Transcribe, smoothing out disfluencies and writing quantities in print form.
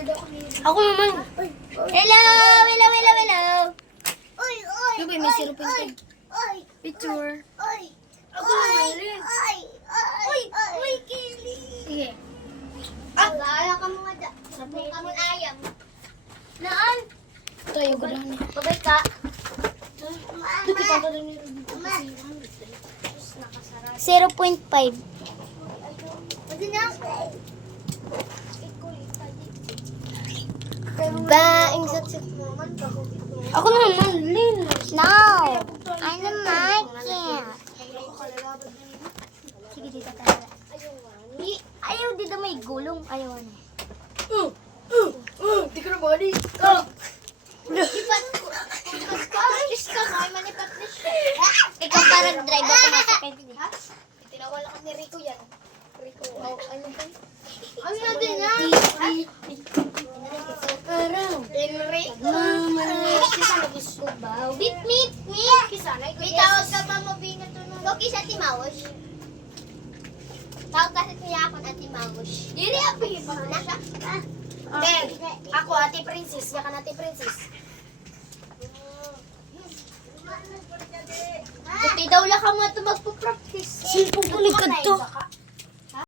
Ako naman. Hello! Hello, hello, hello! Sabi, may 0.5. Picture. Ako naman ulit. Uy, Kelly. Sige. Wala ka mga sabong ka mga ayam. Naan? Tayo ko lang. Babay ka. Dito pa rin yung 0.5. Pwede na. Baing sa Ako naman, Lin. No. I don't like it. Sige, dito tayo. Ayaw dito may gulong. Ayaw ano. Di ko na body. Ipat ko. Diyos ka, may manipat na siya. Ikaw parang driver ko masakit. Tinawala ka ni Rico yan. Rico, ano ba? Ano na din yan? Parang. Kisa nag-gusto ba? Meet. Kisa na. May tawag ka ba mo binatulong? Go kisa Timawos. Tawag kasi kaya ako na Timawos. Dili ako yung Na siya? Ben, ako ate princess. Yakan ate princess. Buti daw lang ka mo ito magpo-practice. Silpong puligad to.